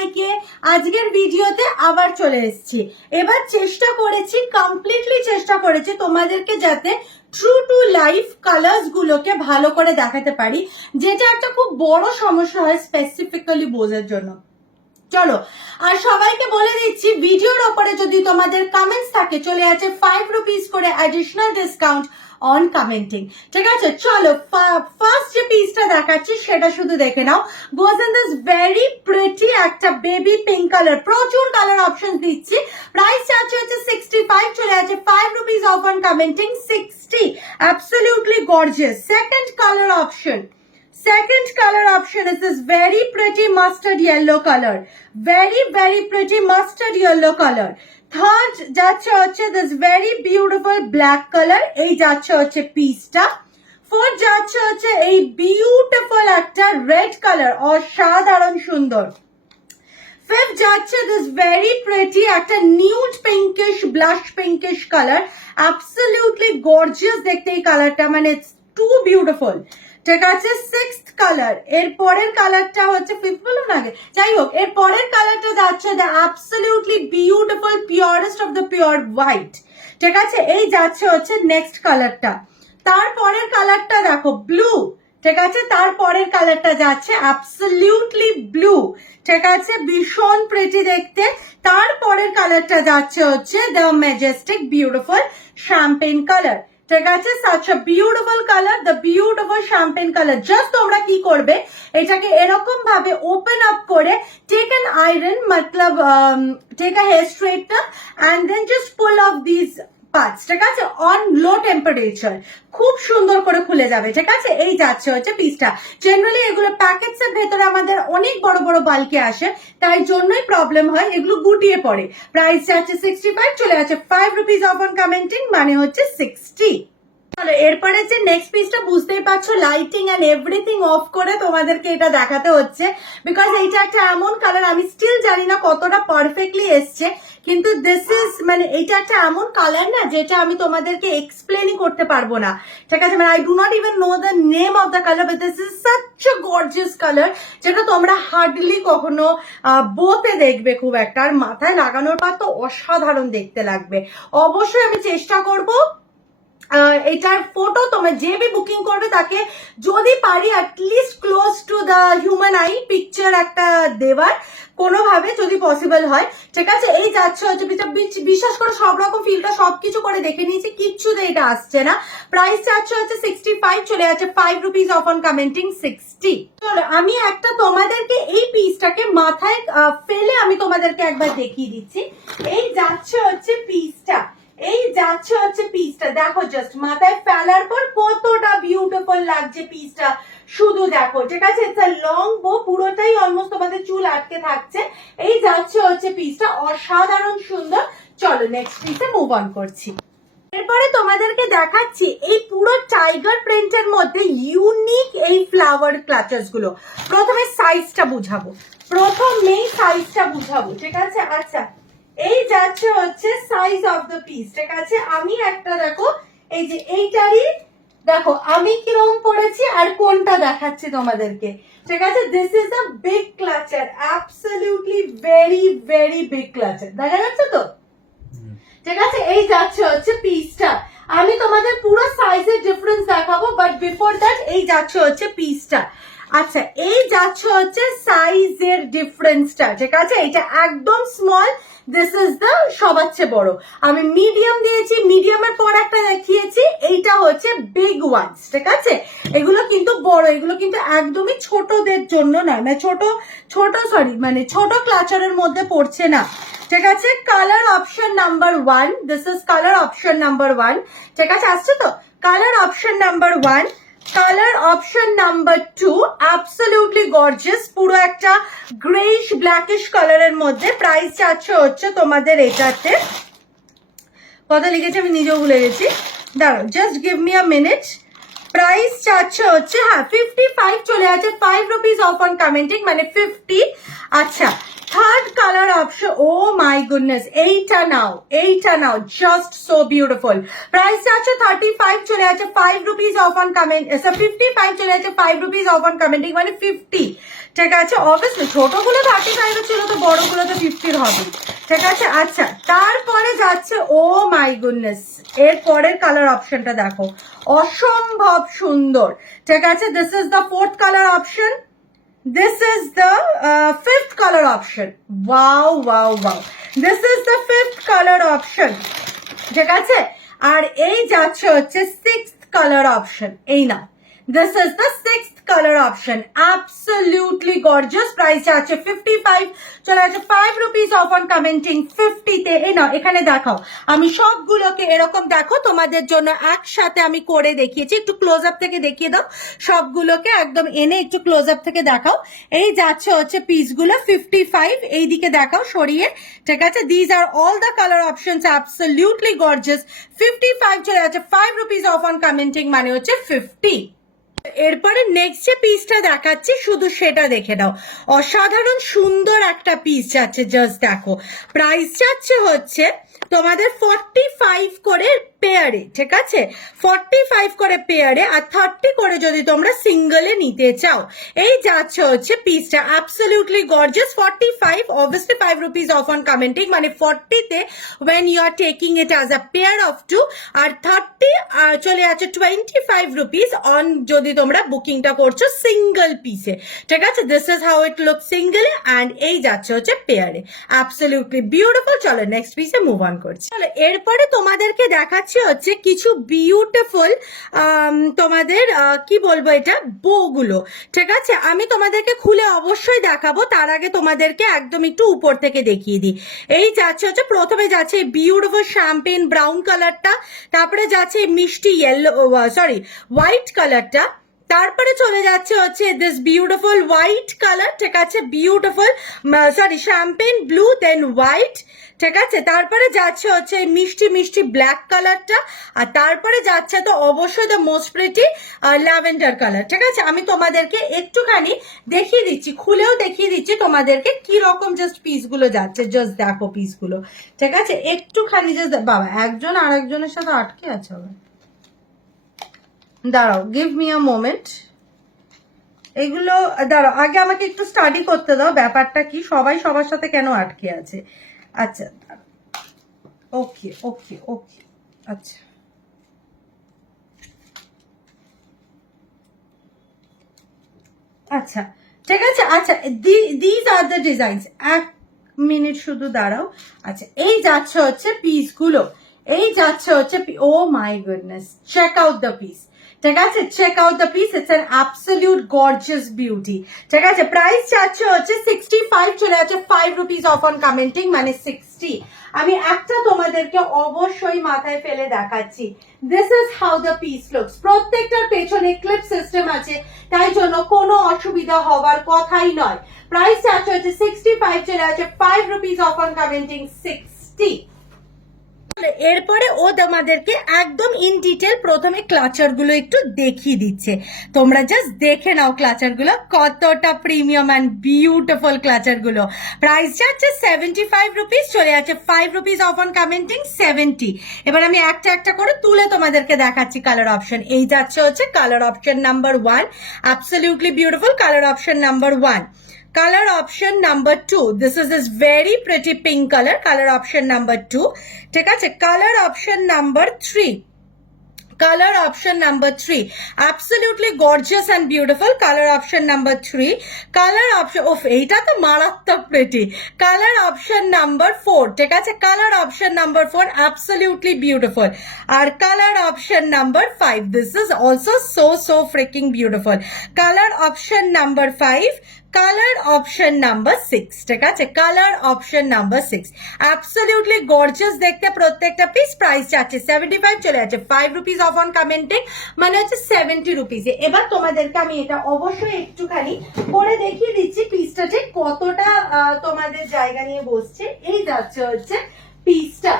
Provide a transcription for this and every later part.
সবাইকে আজকের ভিডিওতে আবার চলে এসেছি। এবার চেষ্টা করেছি, কমপ্লিটলি চেষ্টা করেছি তোমাদেরকে যাতে ট্রু টু লাইফ কালার্স গুলোকে ভালো করে দেখাতে পারি, যেটা একটা খুব বড় সমস্যা হয় স্পেসিফিক্যালি বোঝার জন্য। চলো, আর সবাইকে বলে দিচ্ছি ভিডিওর ওপরে যদি তোমাদের কমেন্টস থাকে চলে আছে 5 রুপিস করে অ্যাডিশনাল ডিসকাউন্ট অন কমেন্টিং। ঠিক আছে, চলো ফার্স্ট যে পিসটা দেখাচ্ছি সেটা শুধু দেখে নাও। Goes in this very pretty একটা বেবি পিঙ্ক কালার, প্রচুর কালার অপশন দিচ্ছি। প্রাইস চার্জ হচ্ছে 65, চলে আছে 5 rupees off on commenting 60। Absolutely gorgeous. Second colour option, second color option is this very pretty mustard yellow color, very pretty mustard yellow color. Third যাচ্ছে হচ্ছে this very beautiful black color, এই যাচ্ছে হচ্ছে পিসটা। fourth যাচ্ছে হচ্ছে এই beautiful একটা red color, অসাধারণ সুন্দর। fifth যাচ্ছে this very pretty একটা nude pinkish blush pinkish color, absolutely gorgeous দেখতে এই কালারটা, মানে it's too beautiful। ঠিক আছে, সিক্সথ কালার, এর পরের কালারটা হচ্ছে ফিফথ বলুন আগে, যাই হোক এর পরের কালারটা যাচ্ছে the absolutely beautiful purest of the pure white. ঠিক আছে, এই যাচ্ছে হচ্ছে নেক্সট কালারটা। তারপরের কালারটা দেখো ব্লু। ঠিক আছে, তারপরের কালারটা যাচ্ছে অ্যাবসলিউটলি ব্লু। ঠিক আছে, ভীষণ প্রিটি দেখতে। তারপরের কালারটা যাচ্ছে হচ্ছে the Majestic beautiful champagne colour. ঠিক আছে, such a beautiful color, the beautiful champagne color. Just তোমরা কি করবে, এটাকে এরকম ভাবে ওপেন আপ করে take an iron, मतलब take a hair straightener and then just pull off these parts. ঠিক আছে, on low temperature খুব সুন্দর করে খুলে যাবে। ঠিক আছে, এই যাচ্ছে হচ্ছে পিসটা। জেনারেলি এগুলো প্যাকেটস এর ভেতরে আমাদের অনেক বড় বড় বালকে আসে, তাই জন্যই প্রবলেম হয়, এগুলো গুটিয়ে পড়ে। প্রাইস যাচ্ছে 65, চলে আছে 5 রুপিস অফ অন কমেন্টিং, মানে হচ্ছে 60। এরপরে যে নেক্সট পিসটা বুঝতেই পারছো, লাইটিং এন্ড এভরিথিং অফ করে তোমাদেরকে এটা দেখাতে হচ্ছে, বিকজ এইটা একটা এমন কালার, আমি স্টিল জানি না কতটা পারফেক্টলি এসছে, কিন্তু দিস ইজ মানে এইটা একটা এমন কালার না যেটা আমি তোমাদেরকে এক্সপ্লেনই করতে পারবো না। ঠিক আছে, মানে I do not even know the name of the colour, but this is such a gorgeous colour, যেটা তোমরা হার্ডলি কখনো বোতে দেখবে খুব একটা, আর মাথায় লাগানোর পর তো অসাধারণ দেখতে লাগবে। অবশ্যই আমি চেষ্টা করবো এটার ফটো তোমরা যে বি বুকিং করবে তাকে যদি পারি at least close to the human I picture একটা দেওয়ার, কোনোভাবে যদি পসিবল হয়। ঠিক আছে, এই যাচ্ছে হচ্ছে বিশ্বাস করে সব রকম ফিলটা সবকিছু করে দেখে নিয়েছি, কিচ্ছুতে এটা আসছে না। প্রাইস যাচ্ছে হচ্ছে 65, চলে আছে 5 রুপিস অফ অন কমেন্টিং 60। চলো, আমি একটা তোমাদেরকে এই পিসটাকে মাথায় ফেলে আমি তোমাদেরকে একবার দেখিয়ে দিচ্ছি। এই যাচ্ছে হচ্ছে পিসটা, এই যাচ্ছে হচ্ছে পিসটা, দেখো জাস্ট মাথায় ফেলার পর কতটা বিউটিফুল লাগছে পিসটা, শুধু দেখো। ঠিক আছে, ইটস আ লং বো, পুরোটাই অলমোস্ট তোমাদের চুল আটকে থাকছে। এই যাচ্ছে হচ্ছে পিসটা, অসাধারণ সুন্দর। চলো নেক্সট পিসে মুভ অন করছি। এরপরে তোমাদেরকে দেখাচ্ছি এই পুরো টাইগার প্রিন্টের মধ্যে ইউনিক এই ফ্লাওয়ার ক্লাচার্স গুলো। প্রথমে সাইজটা বুঝাবো, ঠিক আছে। আচ্ছা, এই যাচ্ছে হচ্ছে সাইজ অফ দ্য পিস। ঠিক আছে, আমি একটা দেখো, এই যে এইটারই দেখো আমি কিরকম পড়েছি আর কোনটা দেখাচ্ছি তোমাদেরকে। ঠিক আছে, this is a big clutcher, absolutely very big clutcher, দেখা যাচ্ছে তো? ঠিক আছে, এই যাচ্ছে হচ্ছে পিসটা। আমি তোমাদের পুরো সাইজের ডিফারেন্স দেখাবো, বাট বিফোর দ্যাট এই যাচ্ছে হচ্ছে পিসটা। আচ্ছা, এই যাচ্ছে হচ্ছে সাইজের ডিফারেন্সটা। ঠিক আছে, এটা একদম স্মল, দিস ইজ দ্য সবার চেয়ে বড়। আমি মিডিয়াম দিয়েছি, মিডিয়ামের পর একটা দেখিয়েছি, এইটা হচ্ছে বিগ ওয়ান্স। ঠিক আছে, এগুলো কিন্তু বড়, এগুলো কিন্তু একদমই ছোটদের জন্য নয়, মানে ছোট ক্লাচারের মধ্যে পড়ছে না। ঠিক আছে, colour option number 1, this is colour option number 1। ঠিক আছে, আসছে তো? Colour option number 1, colour option number 2, absolutely gorgeous, পুরো একটা গ্রেইশ ব্ল্যাকিশ কালারের মধ্যে। প্রাইস চাচ্ছে হচ্ছে তোমাদের এটাতে কত লিখেছি আমি নিজেও ভুলে গেছি, দাঁড়াও just give me a minute. Price চাচ্ছে হচ্ছে 55, চলে আছে 5 রুপিস অফ অন কমেন্টিং, মানে 50। আচ্ছা, third colour option, oh my goodness, এইটা নাও জাস্ট সো বিউটিফুল। প্রাইসটা আছে 35, চলে আছে 5 রুপিস অফ অন কমেন্ট, 55 চলে আছে 5 রুপিস অফ অন কমেন্টিং, মানে 50। ঠিক আছে, অবভিয়াসলি ছোটগুলো 35 ছিল, তো বড়গুলো তো 50 হবে। ঠিক আছে, আচ্ছা তারপরে যাচ্ছে, ও মাই গুডনেস, এর পরের কালার অপশনটা দেখো, অসম্ভব সুন্দর। ঠিক আছে, this is the fourth colour option, this is the fifth color option. Wow. This is the fifth color option. ঠিক আছে, আর এই যাচ্ছে হচ্ছে sixth color option, এই না, this is the sixth color option. Absolutely gorgeous. Price আছে 55, চলে আছে 5 rupees off on commenting 50 তে। এই না, এখানে দেখাও, আমি সবগুলোকে এরকম দেখো তোমাদের জন্য একসাথে আমি করে দেখিয়েছি, একটু ক্লোজ আপ থেকে দেখিয়ে দাও সবগুলোকে, একদম এনে একটু ক্লোজ আপ থেকে দেখাও। এই যাচ্ছে হচ্ছে পিসগুলো 55, এই দিকে দেখাও সরিয়ে। ঠিক আছে, these are all the colour options, absolutely gorgeous. 55 চলে আছে 5 rupees off on commenting, মানে হচ্ছে 50। এরপরে নেক্সট যে পিসটা দেখাচ্ছি শুধু সেটা দেখে নাও, অসাধারণ সুন্দর একটা পিস যাচ্ছে, জাস্ট দেখো। প্রাইস যাচ্ছে হচ্ছে তোমাদের 45 করে পেয়ারে। ঠিক আছে, 45 করে পেয়ারে, আর 30 করে যদি তোমরা সিঙ্গেলে নিতে চাও। এই যাচ্ছে হচ্ছে পিসটা, absolutely gorgeous. 45, obviously 5 rupees off on commenting, মানে 40 তে when you are taking it as a pair of 2, আর 30 চলে আছে 25 রুপিস অন যদি তোমরা বুকিংটা করছো সিঙ্গেল পিসে। ঠিক আছে, this is how it look single, and এই যাচ্ছে হচ্ছে পেয়ারে, অ্যাবসলিউটলি বিউটিফুল। চলো নেক্সট পিসে মুভ অন করছি। চলো এরপরে তোমাদেরকে দেখাচ্ছি হচ্ছে কিছু বিউটিফুল তোমাদের কি বলবো, এটা বউগুলো। ঠিক আছে, আমি তোমাদেরকে খুলে অবশ্যই দেখাবো, তার আগে তোমাদেরকে একদম একটু উপর থেকে দেখিয়ে দিই। এই যাচ্ছে হচ্ছে, প্রথমে যাচ্ছে বিউটিফুল শ্যাম্পেন ব্রাউন কালারটা, তারপরে যাচ্ছে মিষ্টি ইয়েলো, সরি হোয়াইট কালারটা, তারপরে চলে যাচ্ছে হচ্ছে দিস বিউটিফুল হোয়াইট কালার। ঠিক আছে, বিউটিফুল, সরি শ্যাম্পেন ব্লু, দেন হোয়াইট। ঠিক আছে, তারপরে যাচ্ছে হচ্ছে মিষ্টি মিষ্টি ব্ল্যাক কালারটা, আর তারপরে যাচ্ছে তো অবশ্যই the most pretty lavender colour. ঠিক আছে, আমি তোমাদেরকে একটুখানি দেখিয়ে দিচ্ছি, খুলেও দেখিয়ে দিচ্ছি তোমাদেরকে কি রকম জাস্ট পিসগুলো যাচ্ছে, জাস্ট দেখো পিসগুলো। ঠিক আছে, একটুখানি জাস্ট, বাবা একজন আর একজনের সাথে আটকে আছে, দাঁড়াও, গিভ মি আ মোমেন্ট। এগুলো দাঁড়াও, আগে আমাকে একটু স্টাডি করতে দাও ব্যাপারটা কি, সবাই সবার সাথে কেন আটকে আছে। আচ্ছা, ওকে, আচ্ছা আচ্ছা, ঠিক আছে, আচ্ছা দিজ আর দ্য ডিজাইনস। এক মিনিট শুধু দাঁড়াও। আচ্ছা, এই যাচ্ছে হচ্ছে পিসগুলো, এই যাচ্ছে হচ্ছে, oh my goodness, check out the piece. ঠিক আছে, check out the piece, it's an absolute gorgeous beauty. ঠিক আছে, প্রাইস যাচ্ছে হচ্ছে 65, চলে আছে 5 রুপিস অফ অন কমেন্টিং, মানে 60। আমি একটা তোমাদেরকে অবশ্যই মাথায় ফেলে দেখাচ্ছি, this is how the piece looks. প্রত্যেকটার পেছনে ক্লিপ সিস্টেম আছে, তাই জন্য কোনো অসুবিধা হওয়ার কথাই নয়। প্রাইস যাচ্ছে হচ্ছে 65, চলে আছে 5 রুপিস অফ অন কমেন্টিং, 60। এরপরে ও তোমাদেরকে একদম ইন ডিটেল প্রথমে ক্লাচার গুলো একটু দেখিয়ে দিচ্ছে, তোমরা জাস্ট দেখে নাও ক্লাচার গুলো কতটা প্রিমিয়াম অ্যান্ড বিউটিফুল ক্লাচার গুলো। প্রাইস যাচ্ছে 75 রুপিস, চলে আছে 5 রুপিস অফ অন কমেন্টিং, 70। এবার আমি একটা একটা করে তুলে তোমাদেরকে দেখাচ্ছি কালার অপশন। এই যাচ্ছে হচ্ছে colour option number 1, absolutely beautiful colour option number 1। Color option number 2, this is this very pretty pink color option number 2. ঠিক আছে, color option number 3, color option number 3, absolutely gorgeous and beautiful, color option number 3, color option, ওফ এইটা তো মারাত্মক pretty, color option number 4, ঠিক আছে, color option number 4, absolutely beautiful, R color option number 5, this is also so freaking beautiful, color option number 5, color option number 6, ঠিক আছে, color option number 6, absolutely gorgeous দেখতে প্রত্যেকটা piece. Price যাচ্ছে 75, চলে যাচ্ছে 5 rupees off on commenting, মানে হচ্ছে 70 রুপিসে। এবার তোমাদেরকে আমি এটা অবশ্যই একটুখানি করে দেখিয়ে দিচ্ছি পিসটা ঠিক কতটা তোমাদের জায়গা নিয়ে বসছে। এই যাচ্ছে হচ্ছে পিসটা,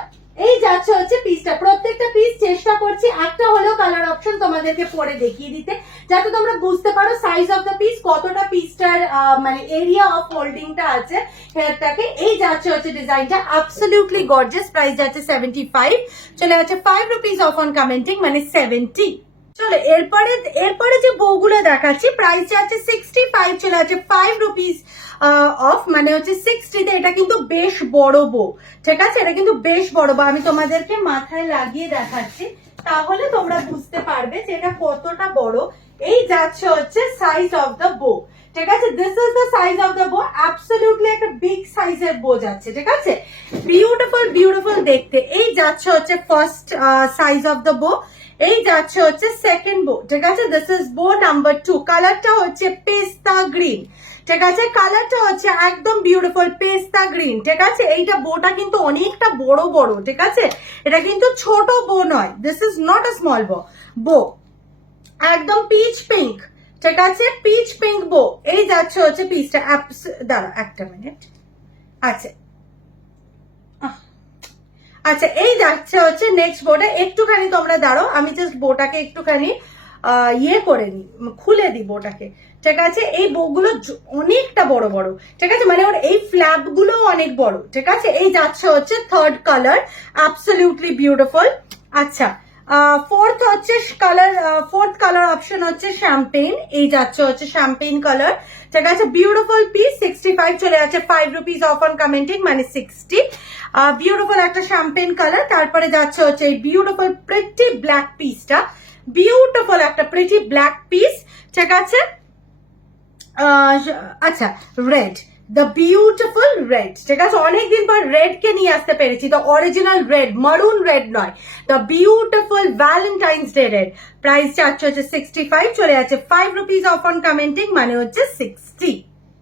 এই যাচ্ছে হচ্ছে পিসটা, প্রত্যেকটা পিস চেষ্টা করছি একটা হলেও কালার অপশন তোমাদেরকে পরে দেখিয়ে দিতে, যাতে তোমরা বুঝতে পারো সাইজ অফ দ্য পিস, কতটা পিসটার মানে এরিয়া অফ হোল্ডিংটা আছে হেয়ারটাকে। এই যাচ্ছে হচ্ছে ডিজাইনটা, অ্যাবসলিউটলি গর্জিয়াস, প্রাইস যাচ্ছে 75, চলে যাচ্ছে 5 রুপিস অফ অন কমেন্টিং, মানে 70। চলো এরপরে যে বউগুলো দেখাচ্ছি, প্রাইস যাচ্ছে 65, চলে যাচ্ছে 5 রুপিস অফ, মানে হচ্ছে 60-তে। এটা কিন্তু বেশ বড় বউ, ঠিক আছে, এটা কিন্তু বেশ বড় বউ। আমি তোমাদেরকে মাথায় লাগিয়ে দেখাচ্ছি, তাহলে তোমরা বুঝতে পারবে যে এটা কতটা বড়। এই যাচ্ছে হচ্ছে সাইজ অফ দ্য বো, ঠিক আছে, this is the size of the বো, অ্যাবসলিউটলি একটা বিগ সাইজের বো যাচ্ছে, ঠিক আছে, বিউটিফুল বিউটিফুল দেখতে। এই যাচ্ছে হচ্ছে ফার্স্ট সাইজ অফ দ্য বো, এই যাচ্ছে হচ্ছে সেকেন্ড বো, ঠিক আছে, দিস ইজ বো নাম্বার 2। কালারটা হচ্ছে পেস্তা গ্রিন, ঠিক আছে, কালারটা হচ্ছে একদম বিউটিফুল পেস্তা গ্রিন, ঠিক আছে। এইটা বোটা কিন্তু অনেকটা বড় বড়, ঠিক আছে, এটা কিন্তু ছোট বো নয়, this is not a small বো, একদম পিচ পিঙ্ক, ঠিক আছে, পিচ পিঙ্ক বো। এই যাচ্ছে হচ্ছে পিসটা, দাঁড়া একটা মিনিট, আচ্ছা আচ্ছা, এই যাচ্ছে হচ্ছে নেক্সট বোটা। একটুখানি তোমরা দাঁড়ো, আমি জাস্ট বোটাকে একটুখানি ইয়ে করে নি, খুলে দিই বোটাকে, ঠিক আছে। এই বউগুলো অনেকটা বড় বড়, ঠিক আছে, মানে ওর এই ফ্ল্যাপ গুলো অনেক বড়, ঠিক আছে। এই যাচ্ছে হচ্ছে থার্ড কালার, অ্যাবসলিউটলি বিউটিফুল। আচ্ছা, ফোর্থ কালার অপশন হচ্ছে শ্যাম্পেন, এই যাচ্ছে হচ্ছে শ্যাম্পেন কালার, ঠিক আছে, বিউটিফুল পিস, 65, চলে যাচ্ছে 5 রুপিস অফ অন কমেন্টিং, মানে 60। বিউটিফুল একটা শ্যাম্পেন কালার। তারপরে যাচ্ছে হচ্ছে এই বিউটিফুল প্রিটি ব্ল্যাক পিসটা, বিউটিফুল একটা প্রিটি ব্ল্যাক পিস, ঠিক আছে। আচ্ছা, রেড, দ্য বিউটিফুল রেড, ঠিক আছে, অনেকদিন পর রেড কে নিয়ে আসতে পেরেছি, দ্য অরিজিনাল রেড, মারুন রেড নয়, the beautiful Valentine's day red. Price charge হচ্ছে 65, চলে যাচ্ছে 5 রুপিস অফ অন কমেন্টিং, মানে হচ্ছে 60।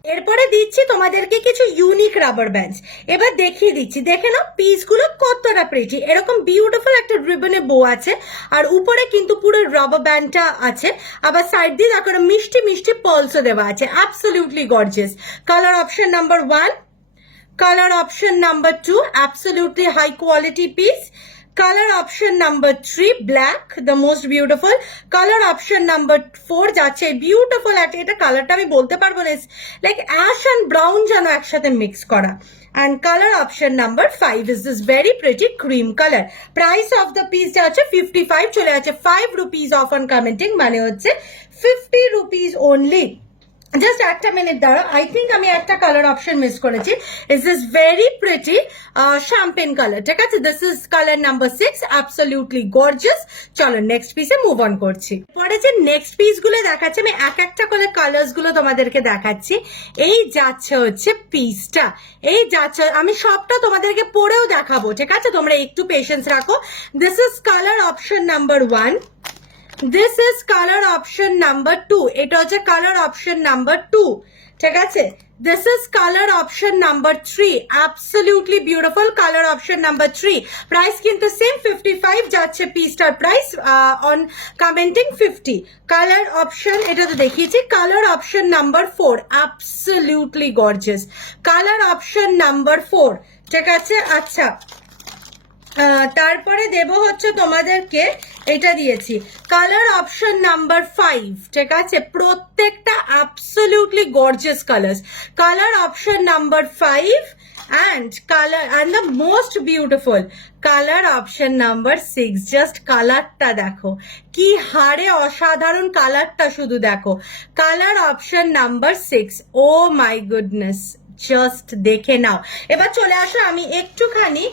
এরপরে দিচ্ছি তোমাদেরকে কিছু ইউনিক রাবার ব্যান্ডস, এবার দেখিয়ে দিচ্ছি, দেখে নাও পিসগুলো কতটা প্রিটি। এরকম বিউটিফুল একটা রিবনে বো আছে, আর উপরে কিন্তু পুরো রাবার ব্যান্ডটা আছে, আবার সাইড দিয়ে দেখো মিষ্টি মিষ্টি পার্লসও দেওয়া আছে, absolutely gorgeous. Colour option number 1, colour option number 2, absolutely high quality piece. Color option number 3, black, the most beautiful. Color option number 4 যাচ্ছে beautiful, এটা কালারটা আমি বলতে পারবো না, লাইক অ্যাশ অ্যান্ড ব্রাউন যেন একসাথে মিক্স করা। And color option number 5 is this very pretty cream color. Price of the piece যাচ্ছে 55, চলে যাচ্ছে 5 rupees off on commenting, মানে হচ্ছে 50 rupees only. জাস্ট একটা মিনিট দাঁড়ো, আই থিঙ্ক আমি একটা কালার অপশন মিস করেছি। Is this very pretty champagne colour, ঠিক আছে, this is colour number 6, absolutely gorgeous. চলো নেক্সট পিসে মুভ অন করছি। পরে যে নেক্সট পিস গুলো দেখাচ্ছি, আমি এক একটা করে কালার্স গুলো তোমাদেরকে দেখাচ্ছি। এই যাচ্ছে হচ্ছে পিসটা, এই যাচ্ছে, আমি সবটা তোমাদেরকে পরেও দেখাবো, ঠিক আছে, তোমরা একটু পেশেন্স রাখো। This is colour option number 1, this is color option number 2, এটা হচ্ছে color option number 2, ঠিক আছে। This is color option number 3, absolutely beautiful color option number 3. Price কিন্তু সেম 55 যাচ্ছে পিসটার price, on commenting 50. Color option এটা তো দেখিয়েছি, color option number 4, absolutely gorgeous. Color option number 4, ঠিক আছে। আচ্ছা, তারপরে দেব হচ্ছে তোমাদেরকে, এটা দিয়েছি কালার অপশন নাম্বার 5, ঠিক আছে, প্রত্যেকটা absolutely gorgeous colours. Colour option number 5 and color and the most beautiful color option number 6. Just কালারটা দেখো, কি হারে অসাধারণ কালারটা, শুধু দেখো, colour option number 6, oh my goodness, just দেখে নাও। এবার চলে আসো, আমি একটুখানি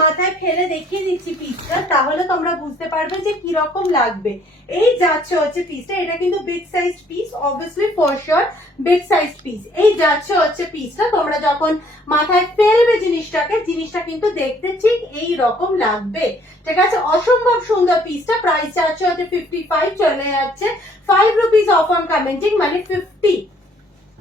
মাথায় ফেলে দেখিয়ে দিচ্ছি পিসটা, তাহলে তোমরা বুঝতে পারবে যে কিরকম লাগবে। এই যাচ্ছে হচ্ছে পিসটা, এটা কিন্তু big size piece, obviously for sure big size piece. এই যাচ্ছে হচ্ছে পিসটা, তোমরা যখন মাথায় ফেলবে জিনিসটা কিন্তু দেখতে ঠিক এই রকম লাগবে, ঠিক আছে, অসম্ভব সুন্দর পিসটা। প্রাইস যাচ্ছে হচ্ছে 55, চলে যাচ্ছে 5 রুপিস অফ অন কমেন্টিং, মানে 50।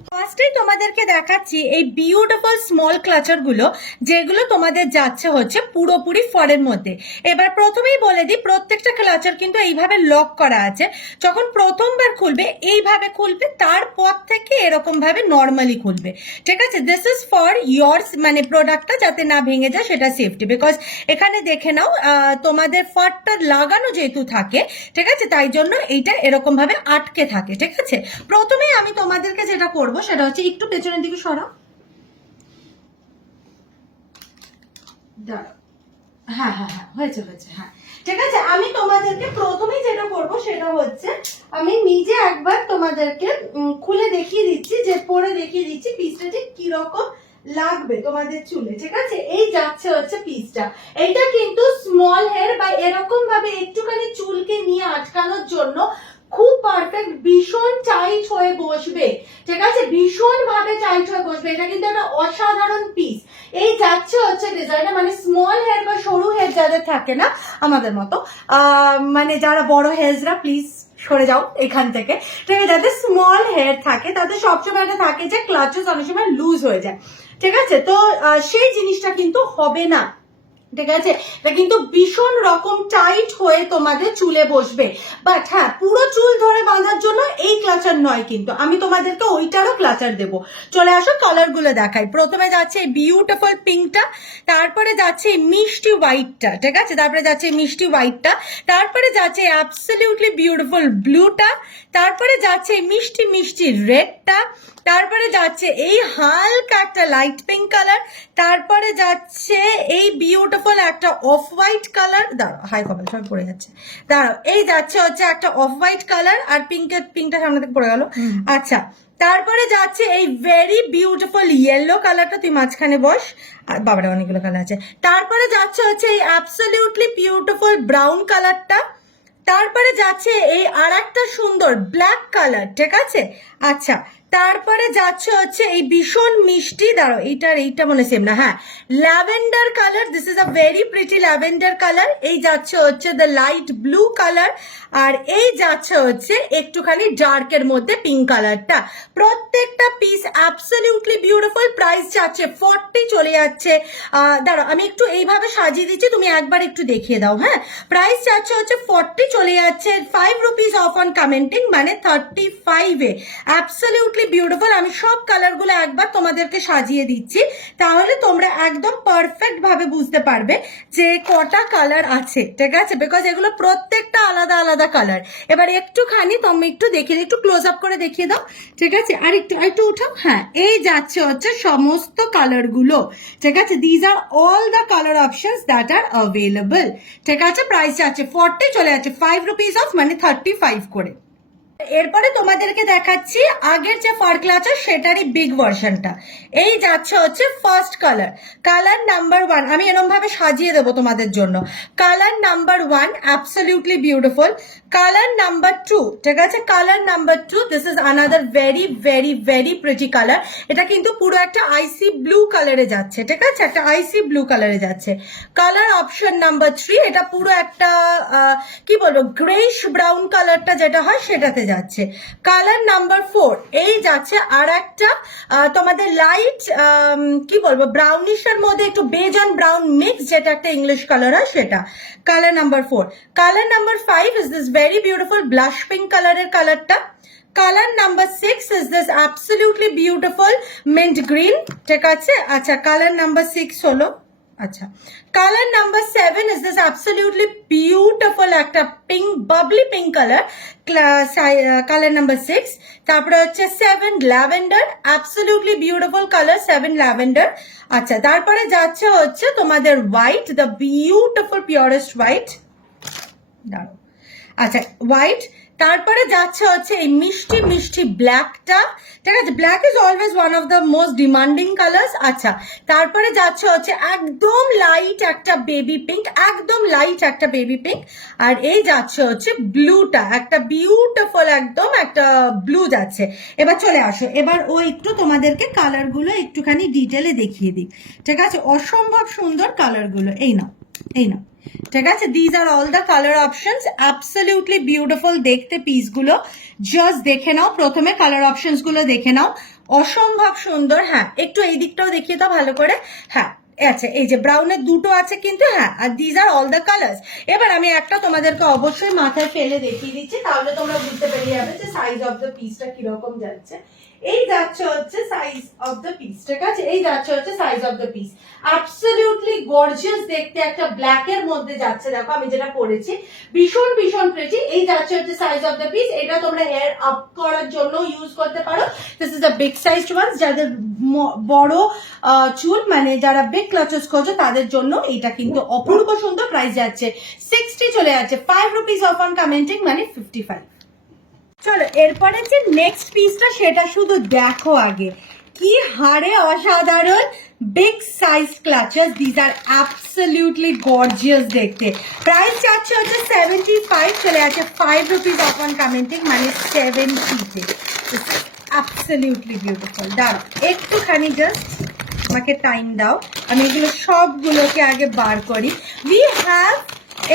ফার্স্টেই তোমাদেরকে দেখাচ্ছি এই বিউটিফুল স্মল ক্লাচার গুলো, যেগুলো তোমাদের যাচ্ছে হচ্ছে পুরোপুরি ফরের মধ্যে। এবার প্রথমেই বলে দিই, প্রত্যেকটা ক্লাচার কিন্তু এইভাবে লক করা আছে। যখন প্রথমবার খুলবে এইভাবে খুলবে, তারপর থেকে এরকম ভাবে নর্মালি খুলবে, ঠিক আছে? দিস ইজ ফর ইয়ার্স, মানে প্রোডাক্টটা যাতে না ভেঙে যায় সেটা সেফটি। বিকজ এখানে দেখে নাও তোমাদের ফাটটা লাগানো যেহেতু থাকে, ঠিক আছে, তাই জন্য এইটা এরকম ভাবে আটকে থাকে, ঠিক আছে? প্রথমেই আমি তোমাদেরকে যেটা করবো সেটা হচ্ছে, একটু পেছনের দিকে সরাও, হ্যাঁ হ্যাঁ হ্যাঁ, হয়েছে হয়েছে, হ্যাঁ ঠিক আছে। আমি তোমাদেরকে প্রথমেই যেটা করব সেটা হচ্ছে, আমি নিজে একবার তোমাদেরকে খুলে দেখিয়ে দিচ্ছি, যে পরে দেখিয়ে দিচ্ছি পিসটা ঠিক কিরকম লাগবে তোমাদের চুলে, ঠিক আছে? এই যাচ্ছে হচ্ছে পিসটা, এইটা কিন্তু স্মল হেয়ার বা এরকম ভাবে একটুখানি চুলকে নিয়ে আটকানোর জন্য খুব পারফেক্ট, ভীষণ টাইট হয়ে বসবে, ঠিক আছে? ভীষণ ভাবে টাইট হয়ে বসবে। এটা কিন্তু একটা অসাধারণ পিস। এই যাচ্ছে হচ্ছে ডিজাইনটা, মানে স্মল হেয়ার বা সরু হেয়ার যাদের থাকে না আমাদের মতো, মানে যারা বড় হেয়াররা প্লিজ সরে যাও এখান থেকে, ঠিক আছে? যাদের স্মল হেয়ার থাকে তাদের সবসময় একটা থাকে যে ক্লাচেস অনেক সময় লুজ হয়ে যায়, ঠিক আছে? তো সেই জিনিসটা কিন্তু হবে না, ঠিক আছে? এটা কিন্তু ভীষণ রকম টাইট হয়ে তোমাদের চুলে বসবে। বাট হ্যাঁ, পুরো চুল ধরে বাঁধার জন্য এই ক্লাচার নয়, কিন্তু আমি তোমাদেরকে ওইটারও ক্লাচার দেবো। চলে আসো, কালার গুলো দেখাই। প্রথমে যাচ্ছে এই বিউটিফুল পিঙ্কটা, তারপরে যাচ্ছে এই মিষ্টি হোয়াইটটা, ঠিক আছে? তারপরে যাচ্ছে এই মিষ্টি হোয়াইটটা, তারপরে যাচ্ছে অ্যাবসলিউটলি বিউটিফুল ব্লুটা, তারপরে যাচ্ছে এই মিষ্টি মিষ্টি রেডটা, তারপরে যাচ্ছে এই হালকা একটা লাইট পিঙ্ক কালার, তারপরে যাচ্ছে এই বিউটিফুল একটা অফ হোয়াইট কালার, দাঁড়াও হাই কপাল সব পড়ে যাচ্ছে, দাঁড়াও, এই যাচ্ছে হচ্ছে একটা অফ হোয়াইট কালার, আর পিঙ্কটা সামনে থেকে পড়ে গেল, আচ্ছা। তারপরে যাচ্ছে এই ভেরি বিউটিফুল ইয়েলো কালারটা, তুই মাঝখানে বস, আর বাবারা অনেকগুলো কালার আছে। তারপরে যাচ্ছে হচ্ছে এই অ্যাবসলিউটলি বিউটিফুল ব্রাউন কালারটা, তারপরে যাচ্ছে এই আর একটা সুন্দর ব্ল্যাক কালার, ঠিক আছে? আচ্ছা, তারপরে যাচ্ছে হচ্ছে এই ভীষণ মিষ্টি, দাঁড়ো এইটা মনে সেম না, হ্যাঁ, lavender colour, this is a very pretty lavender colour. এই যাচ্ছে হচ্ছে দ্য লাইট ব্লু কালার, আর এই যাচ্ছে হচ্ছে একটুখানি ডার্কের মধ্যে পিঙ্ক কালারটা। প্রত্যেকটা পিস অ্যাবসলিউটলি বিউটিফুল। প্রাইস যাচ্ছে 40, চলে যাচ্ছে, দাঁড়ো আমি একটু এইভাবে সাজিয়ে দিচ্ছি, তুমি একবার একটু দেখিয়ে দাও, হ্যাঁ। প্রাইস যাচ্ছে হচ্ছে 40, চলে যাচ্ছে 5 রুপিস অফ অন কমেন্টিং, মানে 35-এ। Absolutely beautiful. আমি সব কালারগুলো একবার তোমাদেরকে সাজিয়ে দিচ্ছি, তাহলে তোমরা একদম পারফেক্ট ভাবে বুঝতে পারবে যে কটা কালার আছে, ঠিক আছে? বিকজ এগুলো প্রত্যেকটা আলাদা আলাদা কালার। এবার একটুখানি তুমি একটু দেখিয়ে, একটু ক্লোজ আপ করে দেখিয়ে দাও, ঠিক আছে? আর একটু উঠাও, হ্যাঁ, এই যাচ্ছে হচ্ছে সমস্ত কালার গুলো, ঠিক আছে? These are all the colour options that R available, ঠিক আছে? প্রাইস যাচ্ছে 40, চলে যাচ্ছে 5 রুপিস অফ, মানে 35 করে। এরপরে তোমাদেরকে দেখাচ্ছি আগের যে ফার ক্লাচার সেটারই বিগ ভার্সনটা। এই যাচ্ছে হচ্ছে ফার্স্ট কালার, কালার নাম্বার 1। আমি এরকম ভাবে সাজিয়ে দেবো তোমাদের জন্য। Colour number 1 absolutely beautiful. Colour number 2, ঠিক আছে? Colour number 2, this is another very very very pretty colour. এটা কিন্তু পুরো একটা আইসি ব্লু কালারে যাচ্ছে, ঠিক আছে? একটা আইসি ব্লু কালারে যাচ্ছে। কালার অপশন নাম্বার 3, এটা পুরো একটা কি বলবো, গ্রেইশ ব্রাউন কালারটা যেটা হয় সেটাতে যাচ্ছে। কালার নাম্বার 4, এই যাচ্ছে আর একটা তোমাদের লাইট কি বলবো, ব্রাউনিশের মধ্যে একটু বেজ অ্যান্ড ব্রাউন মিক্স, যেটা একটা ইংলিশ কালার হয় সেটা। Colour number 4। Colour number 5 is this very beautiful blush pink কালারের কালারটা। Colour number 6 is this absolutely beautiful mint green, ঠিক আছে? আচ্ছা, কালার নাম্বার 6 হলো, আচ্ছা। Colour number 7 is this absolutely beautiful একটা pink, bubbly pink colour, colour number 6। তারপরে হচ্ছে 7 lavender, absolutely beautiful colour 7 lavender. আচ্ছা, তারপরে যাচ্ছে হচ্ছে তোমাদের white, the beautiful purest white, দাঁড়ো, আচ্ছা হোয়াইট। তারপরে যাচ্ছে হচ্ছে এই মিষ্টি মিষ্টি ব্ল্যাকটা, ঠিক আছে? Black is always one of the most demanding colours. আচ্ছা, তারপরে যাচ্ছে হচ্ছে একদম লাইট একটা বেবি পিঙ্ক, একদম লাইট একটা বেবি পিঙ্ক। আর এই যাচ্ছে হচ্ছে ব্লুটা, একটা বিউটিফুল একদম একটা ব্লু যাচ্ছে। এবার চলে আসো, এবার ও একটু তোমাদেরকে কালারগুলো একটুখানি ডিটেলে দেখিয়ে দিই, ঠিক আছে? অসম্ভব সুন্দর কালারগুলো, এই নাও, এই নাও, ঠিক আছে? These are all the colour options, absolutely beautiful দেখতে পিসগুলো। জাস্ট দেখে নাও, প্রথমে কালার অপশনস গুলো দেখে নাও, অসম্ভব সুন্দর। হ্যাঁ, একটু এই দিকটাও দেখিয়ে দাও ভালো করে। হ্যাঁ, আচ্ছা, এই যে ব্রাউনের দুটো আছে কিন্তু। হ্যাঁ, আর these are all the colours. এবার আমি একটা তোমাদেরকে অবশ্যই মাথায় ফেলে দেখিয়ে দিচ্ছি, তাহলে তোমরা বুঝতে পেরে যাবে যে সাইজ অফ দ্য পিসটা কিরকম যাচ্ছে। এই যাচ্ছে হচ্ছে সাইজ অফ দ্য পিস, ঠিক আছে? এই যাচ্ছে হচ্ছে size of the piece. Absolutely gorgeous দেখতে, একটা ব্ল্যাক এর মধ্যে যাচ্ছে। দেখো আমি যেটা পরেছি, ভীষণ ভীষণ প্রিটি। এই যাচ্ছে হচ্ছে সাইজ অফ দ্য পিস। এটা তোমরা হেয়ার আপ করার জন্য ইউজ করতে পারো। This is the big size one. যাদের বড় চুল, মানে যারা বিগ ক্লাচেস খোঁজো তাদের জন্য এটা কিন্তু অপূর্ব সুন্দর। প্রাইস যাচ্ছে 60, চলে যাচ্ছে 5 রুপিস অফ অন কমেন্টিং, মানে 55। চলো এরপরে যে নেক্সট পিসটা সেটা শুধু দেখো আগে, কি হারে অসাধারণ big size clutches. This are absolutely gorgeous দেখতে। প্রাইস যাচ্ছে হচ্ছে 75, চলে যাচ্ছে 5 রুপিস অফ অন কমেন্টিং, মানে 70-তে। Absolutely beautiful. দাঁড়াও একটুখানি, জাস্ট আমাকে টাইম দাও, আমি এগুলো সবগুলোকে আগে বার করি। উই হ্যাভ,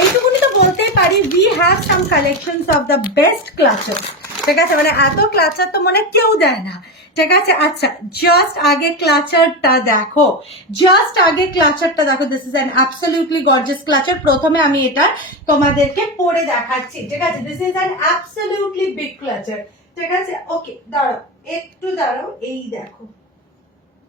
এইটুকুনি তো বলতেই পারি, we have some collections of the best clutches, ঠিক আছে? মানে এত ক্লাচার তো মনে কেউ দেয় না, ঠিক আছে? আচ্ছা, জাস্ট আগে ক্লাচারটা দেখো, জাস্ট আগে ক্লাচারটা দেখো। This is an absolutely gorgeous clutcher. প্রথমে আমি এটা তোমাদেরকে পরে দেখাচ্ছি, ঠিক আছে? This is an absolutely big clutcher, ঠিক আছে? ওকে, দাঁড়াও একটু দাঁড়াও। এই দেখো,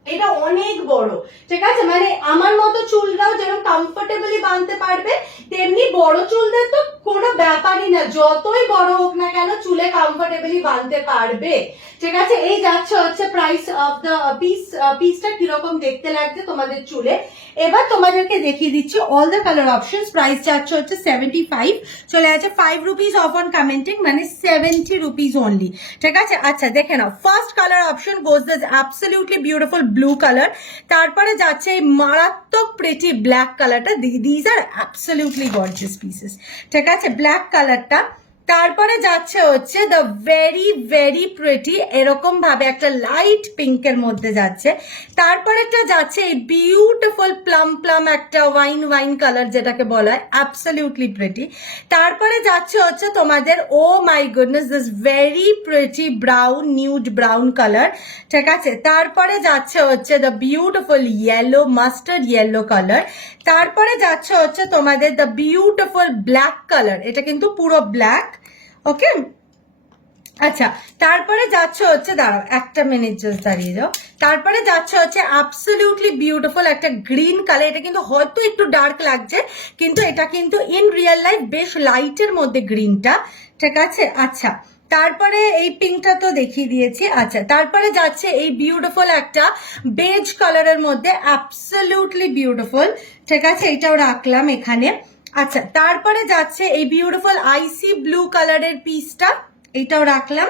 এটা অনেক বড়, ঠিক আছে? মানে আমার মতো চুলটাও যেরকম কমফোর্টেবলি বাঁধতে পারবে, তেমনি বড় চুলদের তো কোনো ব্যাপারই না, যতই বড় হোক না কেন চুলে কমফোর্টেবলি বাঁধতে পারবে, ঠিক আছে? এই যাচ্ছে হচ্ছে প্রাইস অফ দ্য পিসটা কিরকম দেখতে লাগছে তোমাদের চুলে। এবার তোমাদেরকে দেখিয়ে দিচ্ছি all the colour options. Price যাচ্ছে হচ্ছে 75, চলে যাচ্ছে 5 রুপিস অফ অন কমেন্টিং, মানে 70 রুপিস অনলি, ঠিক আছে? আচ্ছা দেখে নাও, first colour option goes the absolutely beautiful blue colour. তারপরে যাচ্ছে এই মারাত্মক প্রিটি ব্ল্যাক কালারটা। These are absolutely gorgeous pieces, ঠিক আছে? ব্ল্যাক কালারটা। তারপরে যাচ্ছে হচ্ছে দ্য ভেরি ভেরি প্রিটি, এরকম ভাবে একটা লাইট পিঙ্কের মধ্যে যাচ্ছে। তারপরেটা যাচ্ছে এই বিউটিফুল প্লাম প্লাম একটা ওয়াইন ওয়াইন কালার, যেটাকে বলা হয় অ্যাবসলিউটলি প্রিটি। তারপরে যাচ্ছে হচ্ছে তোমাদের, oh my goodness, this very pretty brown, nude brown colour, ঠিক আছে? তারপরে যাচ্ছে হচ্ছে the beautiful yellow, mustard yellow colour. তারপরে যাচ্ছে হচ্ছে তোমাদের দ্য বিউটিফুল ব্ল্যাক কালার, এটা কিন্তু পুরো ব্ল্যাক, ওকে? আচ্ছা, তারপরে যাচ্ছে হচ্ছে, দাঁড়াও একটা মিনিট জাস্ট দাঁড়িয়ে যাও। তারপরে যাচ্ছে হচ্ছে অ্যাবসলিউটলি বিউটিফুল একটা গ্রিন কালার। এটা কিন্তু হয়তো একটু ডার্ক লাগছে, কিন্তু এটা কিন্তু ইন রিয়েল লাইফ বেশ লাইটের মধ্যে গ্রিনটা, ঠিক আছে? আচ্ছা, তারপরে এই পিঙ্কটা তো দেখিয়ে দিয়েছি। আচ্ছা, তারপরে যাচ্ছে এই বিউটিফুল একটা বেজ কালারের মধ্যে, অ্যাবসলিউটলি বিউটিফুল, ঠিক আছে? এটাও রাখলাম এখানে। আচ্ছা, তারপরে যাচ্ছে এই বিউটিফুল আইসি ব্লু কালারের পিসটা, এইটাও রাখলাম।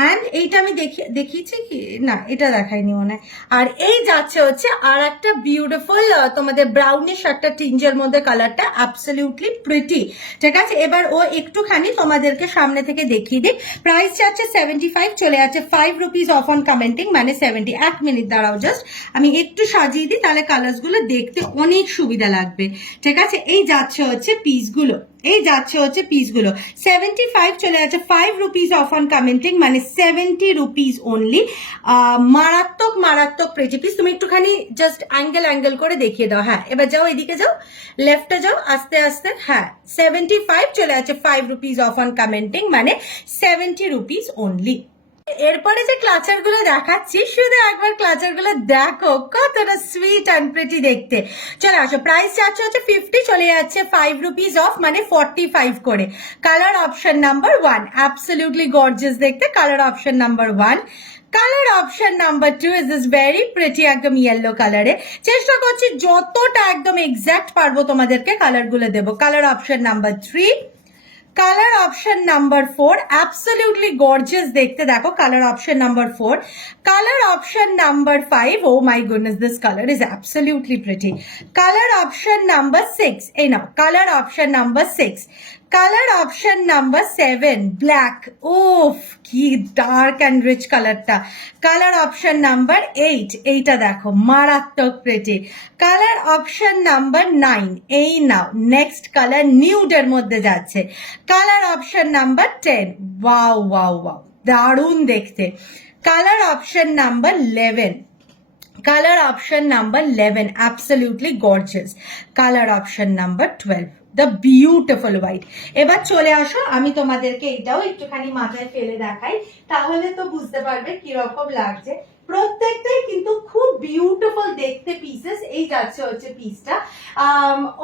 অ্যান্ড এইটা আমি দেখিয়েছি কি না, এটা দেখাইনি মনে হয়। আর এই যাচ্ছে হচ্ছে আর একটা বিউটিফুল তোমাদের ব্রাউনিশ একটা টিঞ্জের মধ্যে কালারটা, অ্যাবসলিউটলি প্রিটি, ঠিক আছে? এবার ও একটুখানি তোমাদেরকে সামনে থেকে দেখিয়ে দিই। প্রাইস যাচ্ছে 75, চলে যাচ্ছে 5 রুপিস অফ অন কমেন্টিং, মানে 70। এক মিনিট দাঁড়াও, জাস্ট আমি একটু সাজিয়ে দিই, তাহলে কালার্সগুলো দেখতে অনেক সুবিধা লাগবে, ঠিক আছে? এই যাচ্ছে হচ্ছে পিসগুলো, এই যাচ্ছে হচ্ছে পিসগুলো 75, চলে যাচ্ছে 5 রুপিস অফ অন কমেন্টিং, মানে 70 রুপিস অনলি। মারাত্মক মারাত্মক প্রিটি পিস। তুমি একটুখানি জাস্ট অ্যাঙ্গেল করে দেখিয়ে দাও। হ্যাঁ, এবার যাও, এদিকে যাও, লেফটে যাও আস্তে আস্তে। হ্যাঁ, 75, চলে যাচ্ছে 5 রুপিস অফ অন কমেন্টিং, মানে 70 রুপিস অনলি। এরপরে যে ক্লাচার গুলো দেখাচ্ছি, শুধু একবার ক্লাচার গুলো দেখো, কতটা সুইট অ্যান্ড প্রিটি দেখতে। চলে আসো, প্রাইস যাচ্ছে হচ্ছে 50, চলে যাচ্ছে 5 রুপিস অফ, মানে 45 করে। Colour option number 1, absolutely gorgeous দেখতে। Colour option number 1। Colour option number 2 is this very pretty, একদম ইয়েলো কালারে। চেষ্টা করছি যতটা একদম এক্সাক্ট পারবো তোমাদেরকে কালার গুলো দেবো। Colour option number 3। Colour option number 4, absolutely gorgeous দেখতে, দেখো colour option number 4। Colour option number 5, oh my goodness, this colour is absolutely pretty. Colour option number 6, এই নাও colour option number 6। Colour option number 7, black. ওফ, কি dark and rich কালারটা। Colour option number 8, এইটা দেখো মারাত্মক প্রিটি। কালার অপশন নাম্বার 9, এই নাও next colour, নিউডের মধ্যে যাচ্ছে। Colour option number 10, wow wow wow, দারুণ দেখতে। Colour option number 11, color option number 11, absolutely gorgeous. Color option number 12, the beautiful white. এবার চলে আসো, আমি তোমাদেরকে এটাও একটুখানি মাথায় ফেলে দেখাই, তাহলে তো বুঝতে পারবে কি রকম লাগছে। প্রত্যেকটাই কিন্তু খুব বিউটিফুল দেখতে পিসেস। এই যাচ্ছে হচ্ছে পিসটা,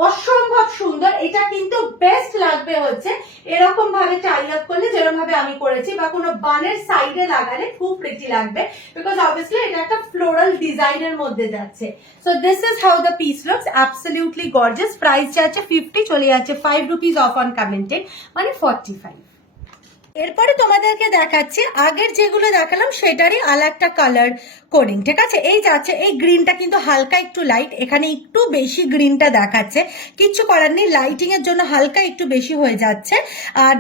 অসম্ভব সুন্দর। এটা কিন্তু বেস্ট লাগবে হচ্ছে এরকম ভাবে টাই আপ করলে, যেরকম ভাবে আমি করেছি, বা কোনো বানের সাইডে লাগালে খুব প্রিটি লাগবে, বিকজ অবভিয়াসলি এটা একটা ফ্লোরাল ডিজাইনের মধ্যে যাচ্ছে। So this is how the piece looks, absolutely gorgeous. Price যাচ্ছে 50, চলে যাচ্ছে 5 রুপিস অফ অন কমেন্টেড, মানে 45। এরপরে তোমাদেরকে দেখাচ্ছি আগের যেগুলো দেখালাম সেটারই আলাদা কালার কোডিং, ঠিক আছে। এই যাচ্ছে, এই গ্রিনটা কিন্তু হালকা একটু লাইট, এখানে একটু বেশি গ্রিনটা দেখাচ্ছে, কিচ্ছু করার নেই, লাইটিং এর জন্য হালকা একটু বেশি হয়ে যাচ্ছে,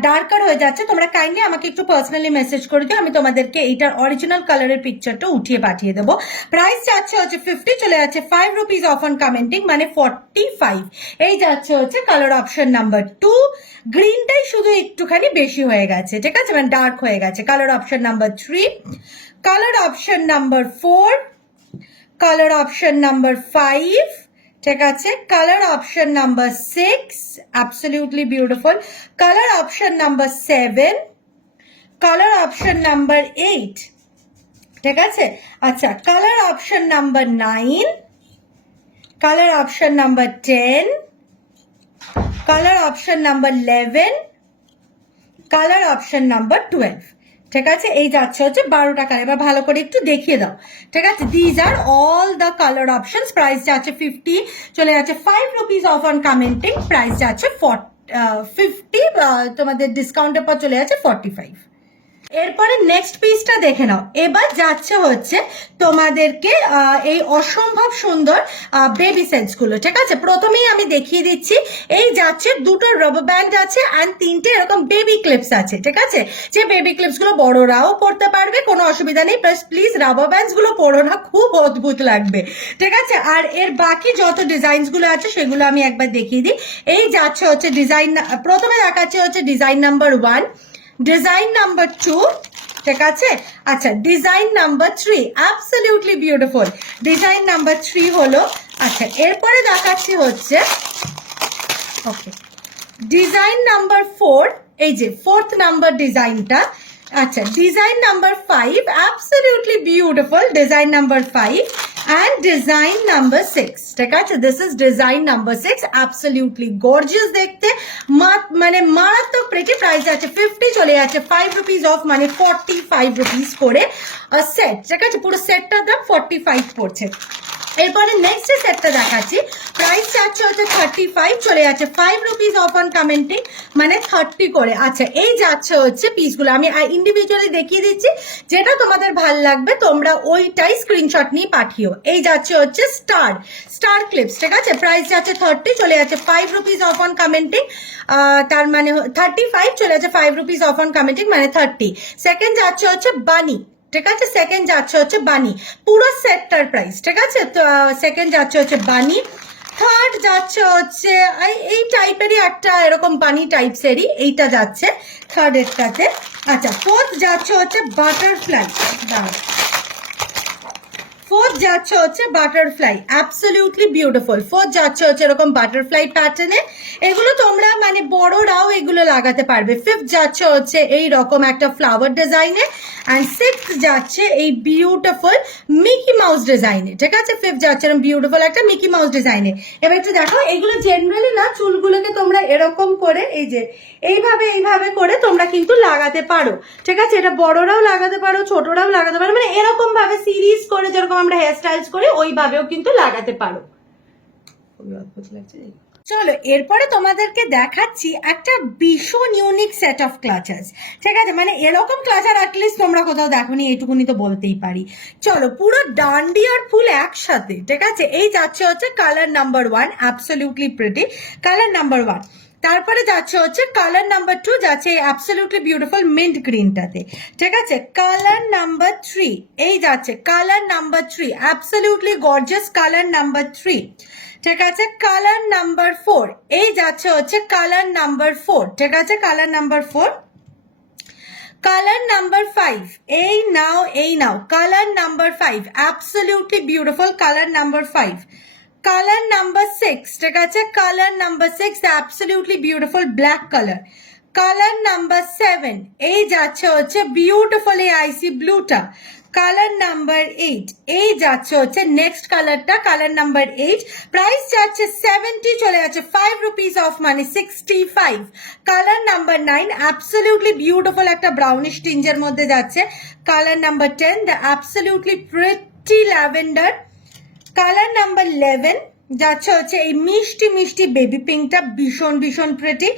ডার্কার হয়ে যাচ্ছে। তোমরা কাইন্ডলি আমাকে একটু পার্সোনালি মেসেজ করে দিও, আমি তোমাদেরকে এইটার অরিজিনাল কালারের পিকচারটা উঠিয়ে পাঠিয়ে দেবো। প্রাইস যাচ্ছে হচ্ছে 50, চলে যাচ্ছে 5 রুপিস অফ অন কমেন্টিং, মানে 45। এই যাচ্ছে হচ্ছে কালার অপশন নাম্বার 2, গ্রিনটাই শুধু একটুখানি বেশি হয়ে গেছে, ঠিক আছে, মানে ডার্ক হয়ে গেছে। Colour option number 3, colour option number 4, colour option number 5, ঠিক আছে, colour option number 6, absolutely beautiful, colour option number 7, colour option number 8, ঠিক আছে। আচ্ছা, colour option number 9, colour option number 10, colour option number 11, colour option number 12, ঠিক আছে। এই যাচ্ছে হচ্ছে 12টা কালার। এবার ভালো করে একটু দেখিয়ে দাও, ঠিক আছে। These are all the colour options. Price যাচ্ছে 50, চলে যাচ্ছে 5 rupees off on commenting, price যাচ্ছে 50, তোমাদের ডিসকাউন্টের পর চলে যাচ্ছে 45। এরপরে নেক্সট পিসটা দেখে নাও। এবার যাচ্ছে হচ্ছে তোমাদেরকে এই অসম্ভব সুন্দর বেবি সেটস গুলো, ঠিক আছে। প্রথমেই আমি দেখিয়ে দিচ্ছি, এই যাচ্ছে দুটো রাবার ব্যান্ড আছে অ্যান্ড 3টে এরকম বেবি ক্লিপস আছে, ঠিক আছে। যে বেবি ক্লিপস গুলো বড়রাও পড়তে পারবে, কোনো অসুবিধা নেই। প্লিজ রাবার ব্যান্ডস গুলো পড়ো না, খুব অদ্ভুত লাগবে, ঠিক আছে। আর এর বাকি যত ডিজাইনস গুলো আছে সেগুলো আমি একবার দেখিয়ে দিই। এই যাচ্ছে হচ্ছে ডিজাইন, প্রথমে দেখাচ্ছে হচ্ছে ডিজাইন নাম্বার 1, ডিজাইন নাম্বার 2, ঠিক আছে। আচ্ছা, design number 3, absolutely beautiful. Design number 3 হলো, আচ্ছা, এরপরে দেখাচ্ছি হচ্ছে ওকে ডিজাইন নাম্বার 4, এই যে 4th নাম্বার ডিজাইনটা। আচ্ছা, design number 5, absolutely beautiful, design number 5, and design number 6, ঠিক আছে। This is design number 6, absolutely gorgeous দেখতে, মানে মারাত্মক প্রিটি। প্রাইস আছে 50, চলে যাচ্ছে 5 রুপিস অফ, মানে 45 রুপিস করে সেট, ঠিক আছে। পুরো সেটটার দাম 45 পড়ছে। এরপরে নেক্সট যে সেটটা দেখাচ্ছি, প্রাইস যাচ্ছে হচ্ছে 35, চলে যাচ্ছে 5 রুপিস অফ অন কমেন্টিং, মানে 30 করে। আচ্ছা, এই যাচ্ছে হচ্ছে পিসগুলো, আমি ইন্ডিভিজুয়ালি দেখিয়ে দিচ্ছি, যেটা তোমাদের ভাল লাগবে তোমরা ওইটাই স্ক্রিনশট নিয়ে পাঠিও। এই যাচ্ছে হচ্ছে স্টার ক্লিপস, ঠিক আছে। প্রাইস যাচ্ছে 30, চলে যাচ্ছে 5 রুপিস অফ অন কমেন্টিং, তার মানে 35, চলে যাচ্ছে 5 রুপিস অফ অন কমেন্টিং, মানে 30। সেকেন্ড যাচ্ছে হচ্ছে বানি, ঠিক আছে। সেকেন্ড যাচ্ছে হচ্ছে বানি, পুরো সেটটার প্রাইস, ঠিক আছে। তো সেকেন্ড যাচ্ছে হচ্ছে বানি। থার্ড যাচ্ছে হচ্ছে এই টাইপেরই একটা এরকম বানি টাইপসেরই, এইটা যাচ্ছে থার্ড এরটাতে। আচ্ছা, ফোর্থ যাচ্ছে হচ্ছে বাটারফ্লাই, ফোর্থ যাচ্ছে হচ্ছে বাটারফ্লাই, অ্যাবসলিউটলি বিউটিফুল। ফোর্থ যাচ্ছে হচ্ছে এরকম বাটারফ্লাই প্যাটার্নে, এগুলো তোমরা মানে বড়রাও এগুলো লাগাতে পারবে। ফিফথ যাচ্ছে হচ্ছে এই রকম একটা ফ্লাওয়ার ডিজাইনে, অ্যান্ড সিক্সথ যাচ্ছে এই বিউটিফুল মিকি মাউস ডিজাইনে, ঠিক আছে। ফিফথ যাচ্ছে এরকম বিউটিফুল একটা মিকি মাউস ডিজাইনে। এবার একটু দেখো, এগুলো জেনারেলি না, চুলগুলোকে তোমরা এরকম করে এই যে এইভাবে করে তোমরা কিন্তু লাগাতে পারো, ঠিক আছে। এটা বড়রাও লাগাতে পারো, ছোটরাও লাগাতে পারো, মানে এরকম ভাবে সিরিজ করে যেরকম আমরা হেয়ার স্টাইলস করি ওইভাবেও কিন্তু লাগাতে পারো। চলো, এরপরে তোমাদেরকে দেখাচ্ছি একটা ভীষণ ইউনিক সেট অফ ক্লাচার্স, ঠিক আছে। মানে এরকম ক্লাচার অ্যাটলিস্ট তোমরা কোথাও দেখোনি, এইটুকুনি তো বলতেই পারি। চলো, পুরো ডান্ডি আর ফুল একসাথে, ঠিক আছে। এই যাচ্ছে হচ্ছে colour number 1, absolutely pretty, colour number 1। তারপরে যাচ্ছে হচ্ছে কালার নাম্বার 2, যাচ্ছে অ্যাবসলিউটলি বিউটিফুল মিন্ট গ্রিনটাতে, ঠিক আছে। কালার নাম্বার 3, এই যাচ্ছে colour number 3, absolutely gorgeous colour number 3, ঠিক আছে। কালার নাম্বার 4, এই যাচ্ছে হচ্ছে কালার নাম্বার 4, ঠিক আছে। কালার নাম্বার 4, কালার নাম্বার 5, এই নাও colour number 5, absolutely beautiful colour number 5। Colour number 6, ঠিক আছে, colour number 6, absolutely beautiful black colour. Colour number 7, এই যাচ্ছে হচ্ছে বিউটিফুল এই আইসি ব্লুটা। কালার নাম্বার 8, এই যাচ্ছে হচ্ছে নেক্সট কালারটা, কালার নাম্বার 8, প্রাইস যাচ্ছে 70, চলে যাচ্ছে 5 রুপিস অফ, মানে 65। কালার নাম্বার 9, অ্যাবসলিউটলি বিউটিফুল একটা ব্রাউনিশ টিঞ্জের মধ্যে যাচ্ছে। Colour number 10, the absolutely pretty lavender. Colour number 11 যাচ্ছে হচ্ছে এই মিষ্টি মিষ্টি বেবি পিঙ্কটা, ভীষণ ভীষণ প্রিটি।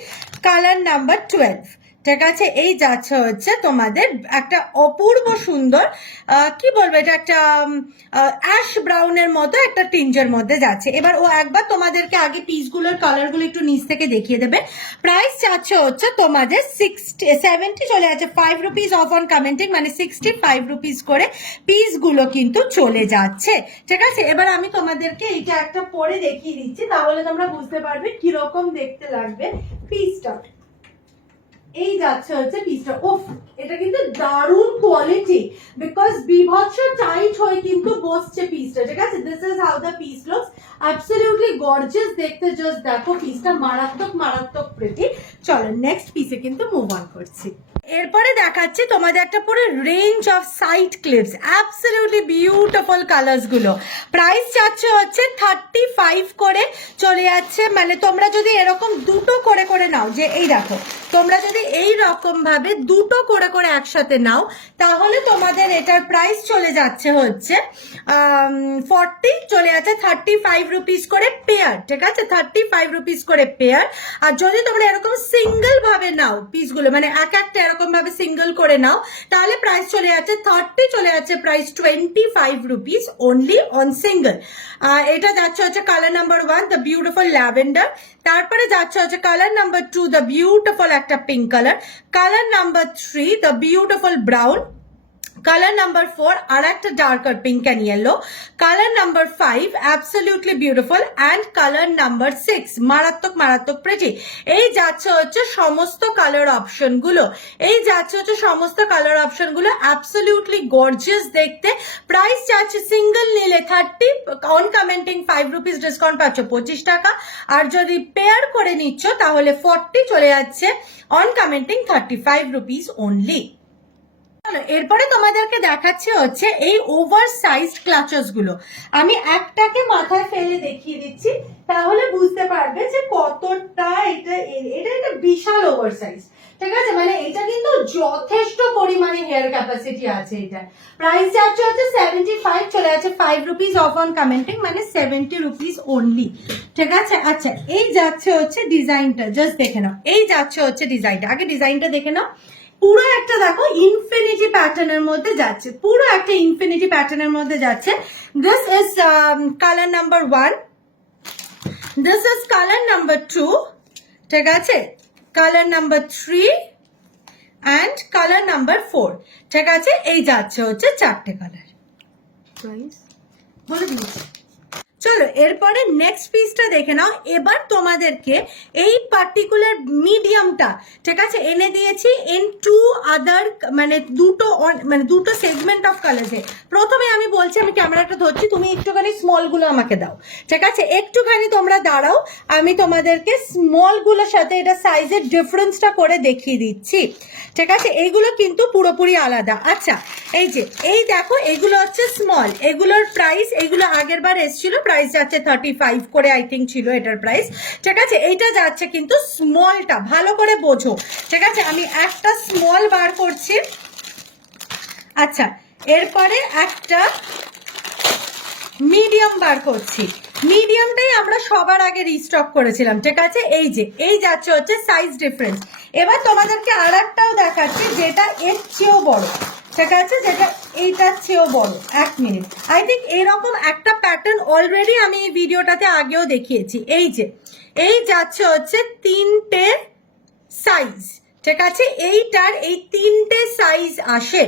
কালার নাম্বার 12, ঠিক আছে, এই যাচ্ছে হচ্ছে তোমাদের একটা অপূর্ব সুন্দর কি বলবো, এটা একটা অ্যাশ ব্রাউনের মতো একটা টিঞ্জের মধ্যে যাচ্ছে। এবার ও একবার তোমাদেরকে আগে পিসগুলোর কালারগুলো একটু নিচ থেকে দেখিয়ে দেবে। প্রাইস যাচ্ছে হচ্ছে তোমাদের 70, চলে যাচ্ছে 5 রুপিস অফ অন কমেন্টিং, মানে 65 রুপিস করে পিসগুলো কিন্তু চলে যাচ্ছে, ঠিক আছে। এবার আমি তোমাদেরকে এইটা একটা পরে দেখিয়ে দিচ্ছি, তাহলে তোমরা বুঝতে পারবে কিরকম দেখতে লাগবে পিসটা। এই যাচ্ছে হচ্ছে পিসটা, ওফ এটা কিন্তু দারুণ কোয়ালিটি, বিকজ বিভৎস টাইট হয়ে কিন্তু বসছে পিসটা, ঠিক আছে। This is how the piece looks, absolutely gorgeous দেখতে, জাস্ট দেখো পিসটা মারাত্মক মারাত্মক প্রিটি। চলো নেক্সট পিসে কিন্তু মুভ অন করছি। এরপরে দেখাচ্ছি তোমাদের একটা পুরো range of side clips, absolutely beautiful colours গুলো। প্রাইস যাচ্ছে হচ্ছে 35 করে চলে যাচ্ছে, মানে তোমরা যদি এরকম দুটো করে করে নাও, যে এই দেখো তোমরা যদি এই রকম ভাবে দুটো করে করে একসাথে নাও, তাহলে তোমাদের এটার প্রাইস চলে যাচ্ছে হচ্ছে 40, চলে যাচ্ছে 35 রুপিস করে পেয়ার, ঠিক আছে, 35 রুপিস করে পেয়ার। আর যদি তোমরা এরকম সিঙ্গেল ভাবে নাও পিসগুলো, মানে এক একটা এরকম ভাবে সিঙ্গেল করে নাও, তাহলে প্রাইস চলে যাচ্ছে 30, চলে যাচ্ছে price 25 rupees only on single. এটা যাচ্ছে হচ্ছে colour number 1, the beautiful lavender. তারপরে যাচ্ছে হচ্ছে কালার নাম্বার 2, দ্য বিউটিফুল একটা pink colour. Colour number 3, the beautiful brown. Colour number 4, আর একটা darker pink and yellow. Colour number 5, absolutely beautiful, and colour number 6, মারাত্মক মারাত্মক প্রিটি। এই যাচ্ছে হচ্ছে সমস্ত কালার অপশন গুলো, এই যাচ্ছে হচ্ছে সমস্ত কালার অপশন গুলো, অ্যাবসলিউটলি গর্জিয়াস দেখতে। প্রাইস যাচ্ছে সিঙ্গেল নিলে 30, অন কমেন্টিং 5 রুপিস ডিসকাউন্ট পাচ্ছ 25 টাকা, আর যদি পেয়ার করে নিচ্ছ তাহলে 40, চলে যাচ্ছে অন কমেন্টিং 35 রুপিস অনলি। এরপরে তোমাদেরকে দেখাচ্ছে হচ্ছে এই ওভার সাইজড ক্লাচেস গুলো। আমি একটাকে মাথায় ফেলে দেখিয়ে দিচ্ছি, তাহলে বুঝতে পারবে যে কতটা এটা এটা বিশাল ওভার সাইজ, ঠিক আছে। মানে এটা কিন্তু যথেষ্ট পরিমাণে হেয়ার ক্যাপাসিটি আছে। এটা প্রাইস যাচ্ছে হচ্ছে 75, চলে যাচ্ছে 5 রুপিস অফ অন কমেন্টিং, মানে 70 রুপিস অনলি, ঠিক আছে। আচ্ছা, এই যাচ্ছে হচ্ছে ডিজাইনটা, জাস্ট দেখে নাও, এই যাচ্ছে হচ্ছে ডিজাইনটা, আগে ডিজাইনটা দেখে নাও। পুরো একটা দেখো ইনফিনিটি প্যাটার্নের মধ্যে যাচ্ছে, পুরো একটা ইনফিনিটি প্যাটার্নের মধ্যে যাচ্ছে। This is colour number 1, this is colour number 2, ঠিক আছে, colour number 3 and colour number 4, ঠিক আছে। এই যাচ্ছে হচ্ছে 4টে কালার, বলে দিচ্ছি। চলো এরপরে নেক্সট পিসটা দেখে নাও। এবার তোমাদেরকে এই পার্টিকুলার মিডিয়ামটা, ঠিক আছে, এনে দিয়েছি ইন 2 আদার, মানে দুটো সেগমেন্ট অফ কালার্সে। প্রথমে আমি বলছি, আমি ক্যামেরাটা ধরছি, তুমি একটুখানি স্মল গুলো আমাকে দাও, ঠিক আছে, একটুখানি তোমরা দাঁড়াও, আমি তোমাদেরকে স্মল গুলোর সাথে এটা সাইজের ডিফারেন্সটা করে দেখিয়ে দিচ্ছি, ঠিক আছে। এইগুলো কিন্তু পুরোপুরি আলাদা। আচ্ছা, এই যে এই দেখো, এগুলো হচ্ছে স্মল, এগুলোর প্রাইস, এগুলো আগের বার এসেছিল, প্রাইস যাচ্ছে 35 করে আই থিঙ্ক ছিল এটার প্রাইস, ঠিক আছে। এইটা যাচ্ছে কিন্তু স্মলটা, ভালো করে বোঝো, ঠিক আছে। আমি একটা স্মল বার করছি। আচ্ছা, এরপরে একটা মিডিয়াম বার করছি। মিডিয়ামটাই আমরা সবার আগে রিস্টক করেছিলাম, ঠিক আছে। এই যে এই যাচ্ছে হচ্ছে সাইজ ডিফারেন্স। এবার তোমাদেরকে আর একটাও দেখাচ্ছি, যেটা এর চেয়েও বড়, ঠিক আছে, যেটা এইটার চেয়েও বড়। 1 মিনিট, আই থিঙ্ক এরকম একটা প্যাটার্ন অলরেডি আমি এই ভিডিওটাতে আগেও দেখিয়েছি। এই যে এই যাচ্ছে হচ্ছে 3টে সাইজ, ঠিক আছে, এইটার এই 3টে সাইজ আসে।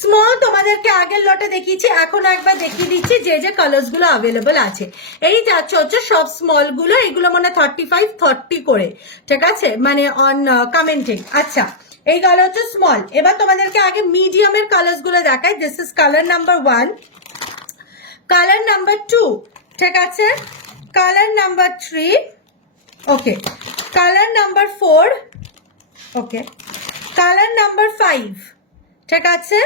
স্মল তোমাদেরকে আগের লটে দেখিয়েছি, এখন একবার দেখিয়ে দিচ্ছি যে যে কালার্স গুলো অ্যাভেলেবল আছে। এই যাচ্ছে হচ্ছে সব স্মল গুলো, এগুলো মনে 35 30 করে, ঠিক আছে, মানে অন কমেন্টিং। আচ্ছা, এই গেল হচ্ছে স্মল। এবার তোমাদেরকে আগে মিডিয়ামের কালার্স গুলো দেখাই। This is colour number 1, colour number 2, ঠিক আছে, colour number 3, okay, colour number 4, okay, colour number 5, ঠিক আছে,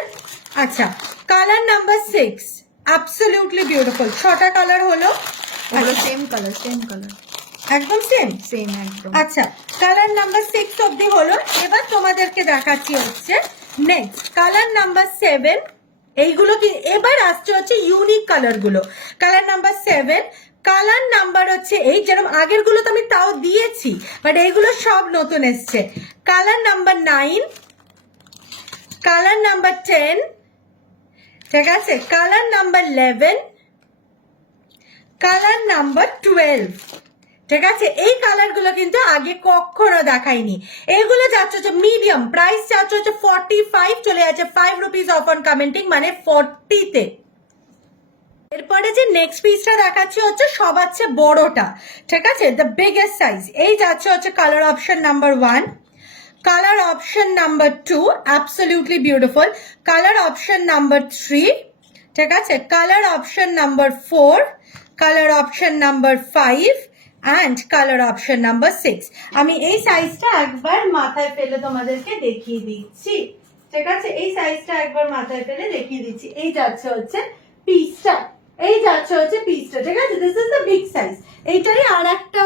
আচ্ছা, কালার নাম্বার 6, অ্যাবসলিউটলি বিউটিফুল। 6টা কালার হলো, সেম কালার একদম সেম একদম। আচ্ছা, কালার নাম্বার 6 অবধি হলো। এবার তোমাদেরকে দেখাচ্ছি হচ্ছে নেক্সট কালার নাম্বার 7। এইগুলো কি এবার আসছে হচ্ছে ইউনিক কালার গুলো। কালার নাম্বার 7, কালার নাম্বার হচ্ছে এই, যেরকম আগের গুলো তো আমি তাও দিয়েছি, বাট এইগুলো সব নতুন এসছে। কালার নাম্বার 9, কালার নাম্বার 10, ঠিক আছে, কালার নাম্বার 11, কালার নাম্বার 12, ঠিক আছে। এই কালার গুলো কিন্তু আগে কখনো দেখাইনি। এগুলো যাচ্ছে হচ্ছে মিডিয়াম, প্রাইস যাচ্ছে হচ্ছে 45, চলে যাচ্ছে 5 রুপিস অফ অন কমেন্টিং, মানে 40-তে। এরপরে যে নেক্সট পিসটা দেখাচ্ছি হচ্ছে সবার চেয়ে বড়টা, ঠিক আছে, দ্য বিগেস্ট সাইজ। এই যাচ্ছে হচ্ছে colour option number 1, colour option number 2, absolutely beautiful, colour option number 3, ঠিক আছে, colour option number 4, colour option number 5 and colour option number 6। আমি এই সাইজটা একবার মাথায় ফেলে তোমাদেরকে দেখিয়ে দিচ্ছি, ঠিক আছে, এই সাইজটা একবার মাথায় ফেলে দেখিয়ে দিচ্ছি। এই যাচ্ছে হচ্ছে পিসটা, এই যাচ্ছে হচ্ছে পিসটা, ঠিক আছে, this is the big size. এইটারই আর একটা